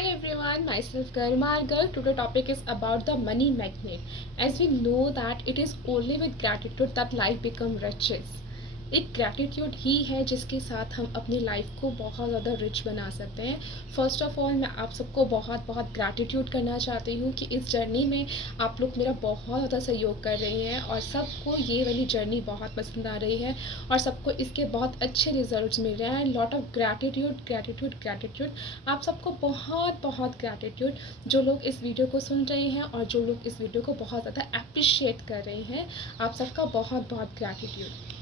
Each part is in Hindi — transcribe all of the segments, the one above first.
Hi everyone, myself Garima Girl. Today topic is about the money magnet. As we know that it is only with gratitude that life become riches. एक ग्रैटिट्यूड ही है जिसके साथ हम अपनी लाइफ को बहुत ज़्यादा रिच बना सकते हैं. फर्स्ट ऑफ ऑल मैं आप सबको बहुत बहुत ग्रैटिट्यूड करना चाहती हूँ कि इस जर्नी में आप लोग मेरा बहुत ज़्यादा सहयोग कर रहे हैं और सबको ये वाली जर्नी बहुत पसंद आ रही है और सबको इसके बहुत अच्छे रिजल्ट्स मिल रहे हैं. Lot of gratitude gratitude gratitude. आप सबको बहुत बहुत ग्रैटिट्यूड जो लोग इस वीडियो को सुन रहे हैं और जो लोग इस वीडियो को बहुत ज़्यादा अप्रिशिएट कर रहे हैं. आप सबका बहुत बहुत gratitude.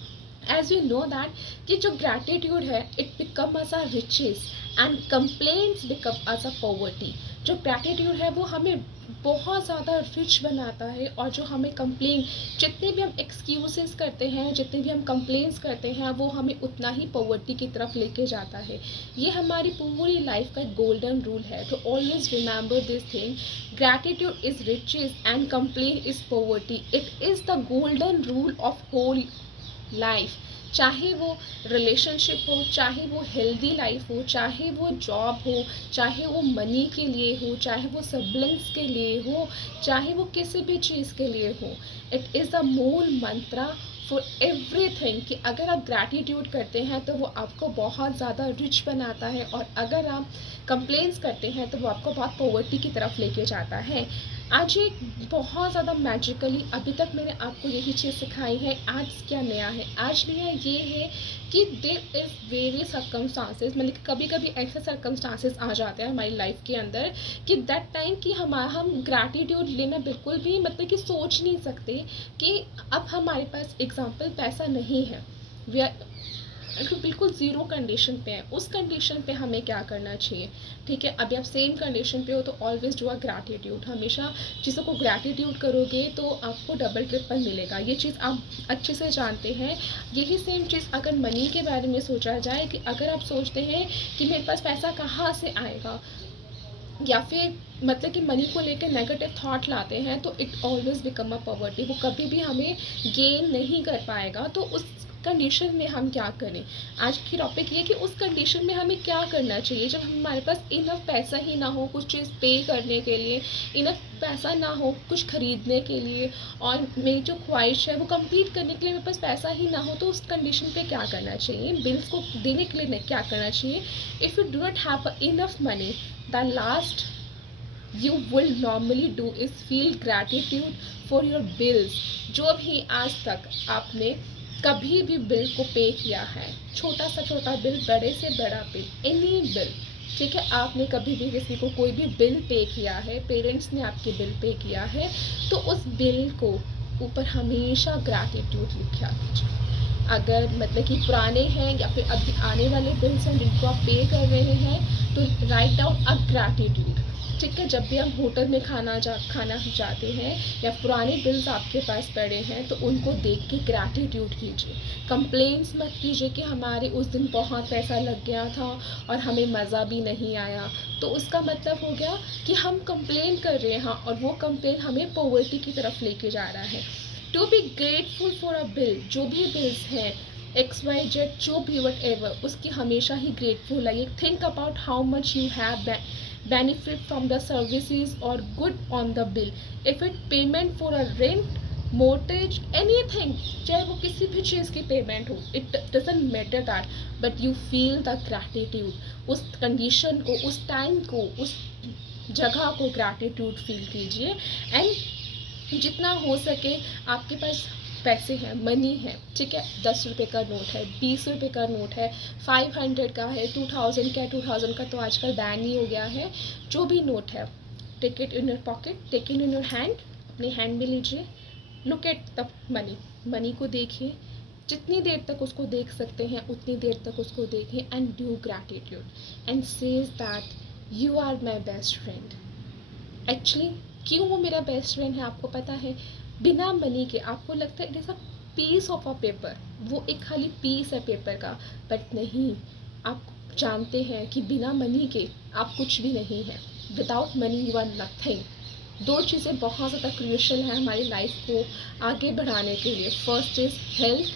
As we know that कि जो ग्रैटिट्यूड है it become as a riches and complaints become as a poverty. जो ग्रैटिट्यूड है वो हमें बहुत ज़्यादा रिच बनाता है और जो हमें कंप्लेन जितने भी हम एक्सक्यूजेस करते हैं जितने भी हम कंप्लेंट्स करते हैं वो हमें उतना ही पॉवर्टी की तरफ लेके जाता है. ये हमारी पूरी लाइफ का एक गोल्डन रूल है. तो always remember this thing. Gratitude is riches and complain is poverty. It is the golden rule of whole life. चाहे वो रिलेशनशिप हो, चाहे वो हेल्दी लाइफ हो, चाहे वो जॉब हो, चाहे वो मनी के लिए हो, चाहे वो सिबलिंग्स के लिए हो, चाहे वो किसी भी चीज़ के लिए हो. इट इज़ द मूल मंत्रा फॉर एवरीथिंग कि अगर आप ग्रैटिट्यूड करते हैं तो वो आपको बहुत ज़्यादा रिच बनाता है और अगर आप कंप्लेंट्स करते हैं तो वो आपको बहुत पॉवर्टी की तरफ लेके जाता है. आज एक बहुत ज़्यादा मैजिकली अभी तक मैंने आपको यही चीज़ सिखाई है. आज क्या नया है? आज नया ये है कि देयर इज़ वेरी सर्कमस्टांसेस. मतलब कि कभी कभी ऐसे सर्कमस्टांसेस आ जाते हैं हमारी लाइफ के अंदर कि दैट टाइम कि हम ग्रैटिट्यूड लेना बिल्कुल भी मतलब कि सोच नहीं सकते कि अब हमारे पास एग्जाम्पल पैसा नहीं है. वी आर बिल्कुल ज़ीरो कंडीशन पे है. उस कंडीशन पे हमें क्या करना चाहिए? ठीक है, अभी आप सेम कंडीशन पे हो तो ऑलवेज डू अ ग्रैटिट्यूड. हमेशा चीज़ों को ग्रैटिट्यूड करोगे तो आपको डबल ट्रिपल मिलेगा. ये चीज़ आप अच्छे से जानते हैं. यही सेम चीज़ अगर मनी के बारे में सोचा जाए कि अगर आप सोचते हैं कि मेरे पास पैसा कहाँ से आएगा या फिर मतलब कि मनी को लेकर नेगेटिव थॉट लाते हैं तो it always become a poverty. वो कभी भी हमें गेन नहीं कर पाएगा. तो उस कंडीशन में हम क्या करें? आज की टॉपिक ये कि उस कंडीशन में हमें क्या करना चाहिए जब हमारे पास इनफ पैसा ही ना हो कुछ चीज़ पे करने के लिए, इनफ पैसा ना हो कुछ खरीदने के लिए और मेरी जो ख्वाहिश है वो कंप्लीट करने के लिए मेरे पास पैसा ही ना हो. तो उस कंडीशन पे क्या करना चाहिए? बिल्स को देने के लिए क्या करना चाहिए? If you do not have enough money, the last you will normally do is feel gratitude for your bills. जो भी आज तक आपने कभी भी बिल को पे किया है, छोटा सा छोटा बिल, बड़े से बड़ा बिल, एनी बिल, ठीक है, आपने कभी भी किसी को कोई भी बिल पे किया है, पेरेंट्स ने आपके बिल पे किया है, तो उस बिल को ऊपर हमेशा ग्रैटिट्यूड लिखा कीजिए. अगर मतलब कि पुराने हैं या फिर अभी आने वाले बिल्स हैं जिनको आप पे कर रहे हैं तो राइट डाउन अ ग्रैटिट्यूड. ठीक है, जब भी हम होटल में खाना जाते हैं या पुराने बिल्स आपके पास पड़े हैं तो उनको देख के ग्रैटिट्यूड कीजिए. कंप्लेंट्स मत कीजिए कि हमारे उस दिन बहुत पैसा लग गया था और हमें मज़ा भी नहीं आया. तो उसका मतलब हो गया कि हम कंप्लेन कर रहे हैं और वो कंप्लेन हमें पॉवर्टी की तरफ लेके जा रहा है. To be grateful for a bill. जो भी बिल्स हैं एक्स वाई जेड जो भी वट एवर उसकी हमेशा ही ग्रेटफुल आइए. Think about how much you have benefit from the services or good on the bill. If it payment for a rent, mortgage, anything, चाहे वो किसी भी चीज़ की पेमेंट हो, it doesn't matter that, but you feel the gratitude. उस कंडीशन को, उस टाइम को, उस जगह को ग्रैटिट्यूड फील कीजिए. एंड जितना हो सके आपके पास पैसे हैं, मनी है, ठीक है, 10 रुपये का नोट है, 20 रुपये का नोट है, 500 का है, 2000 का है. 2000 का तो आजकल बैन ही हो गया है. जो भी नोट है, take it in your pocket, take in your hand, अपने हैंड में लीजिए. Look at the money. Money को देखिए, जितनी देर तक उसको देख सकते हैं उतनी देर तक उसको देखिए. And do gratitude and says that you are my best friend. Actually क्यों वो मेरा बेस्ट फ्रेंड है आपको पता है? बिना मनी के आपको लगता है it is a piece of a paper, वो एक खाली पीस है पेपर का, बट नहीं. आप जानते हैं कि बिना मनी के आप कुछ भी नहीं है. Without money you are nothing. दो चीज़ें बहुत ज़्यादा क्रूशियल हैं हमारी लाइफ को आगे बढ़ाने के लिए. First is health,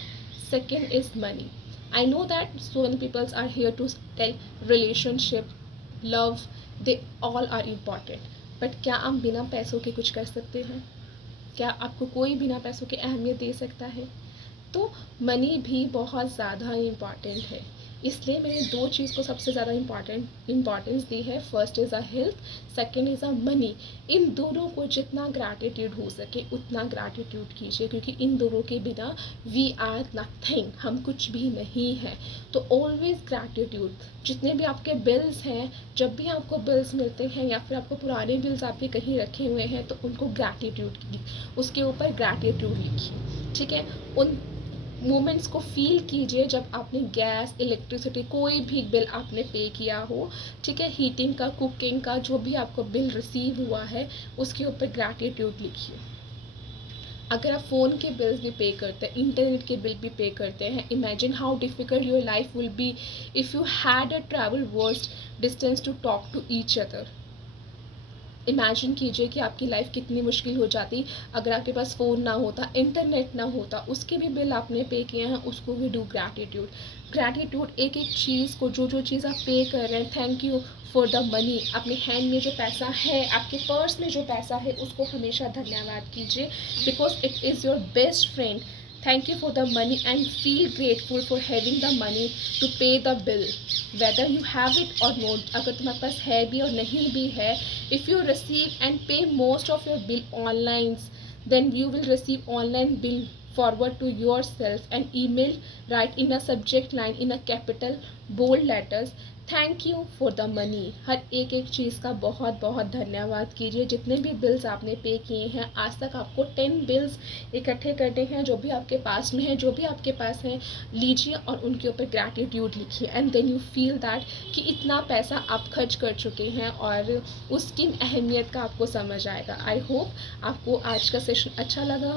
second is money. I know that so many peoples are here to tell relationship, love, they all are important, but क्या आप बिना पैसों के कुछ कर सकते हैं? क्या आपको कोई बिना पैसों की अहमियत दे सकता है? तो मनी भी बहुत ज़्यादा इम्पॉर्टेंट है। इसलिए मैंने दो चीज़ को सबसे ज़्यादा इम्पॉर्टेंस दी है। First is a health, second is a money. इन दोनों को जितना ग्रैटिट्यूड हो सके उतना ग्रैटिट्यूड कीजिए, क्योंकि इन दोनों के बिना वी आर नथिंग, हम कुछ भी नहीं हैं। तो ऑलवेज ग्रैटिट्यूड। जितने भी आपके बिल्स हैं, जब भी आपको बिल्स मिलते हैं या फिर आपको पुराने बिल्स आपके कहीं रखे हुए हैं, तो उनको ग्रैटिट्यूड की उसके ऊपर ग्रैटिट्यूड लिखिए, ठीक है। उन मोमेंट्स को फील कीजिए जब आपने गैस, इलेक्ट्रिसिटी, कोई भी बिल आपने पे किया हो, ठीक है। हीटिंग का, कुकिंग का, जो भी आपको बिल रिसीव हुआ है उसके ऊपर ग्रैटिट्यूड लिखिए। अगर आप फ़ोन के बिल्स भी पे करते हैं, इंटरनेट के बिल भी पे करते हैं, imagine how difficult your life will be if you had a travel worst distance to talk to each other. Imagine कीजिए कि आपकी लाइफ कितनी मुश्किल हो जाती अगर आपके पास फ़ोन ना होता, इंटरनेट ना होता। उसके भी बिल आपने पे किए हैं, उसको भी डू ग्रैटिट्यूड। ग्रैटिट्यूड एक एक चीज़ को, जो जो चीज़ आप पे कर रहे हैं, thank you for the money. अपने हैंड में जो पैसा है, आपके पर्स में जो पैसा है, उसको हमेशा धन्यवाद कीजिए, because it is your best friend. Thank you for the money and feel grateful for having the money to pay the bill, whether you have it or not। अगर तुम्हारे पास है भी और नहीं भी है, if you receive and pay most of your bill online, then you will receive online bill forward to yourself and email, write in a subject line in a capital bold letters, thank you for the money. हर एक एक चीज़ का बहुत बहुत धन्यवाद कीजिए। जितने भी बिल्स आपने पे किए हैं, आज तक आपको 10 बिल्स इकट्ठे करने हैं, जो भी आपके पास में है, जो भी आपके पास है, लीजिए और उनके ऊपर ग्रैटिट्यूड लिखिए, and then you feel that कि इतना पैसा आप खर्च कर चुके हैं और उसकी अहमियत का आपको समझ आएगा। आई होप आपको आज का सेशन अच्छा लगा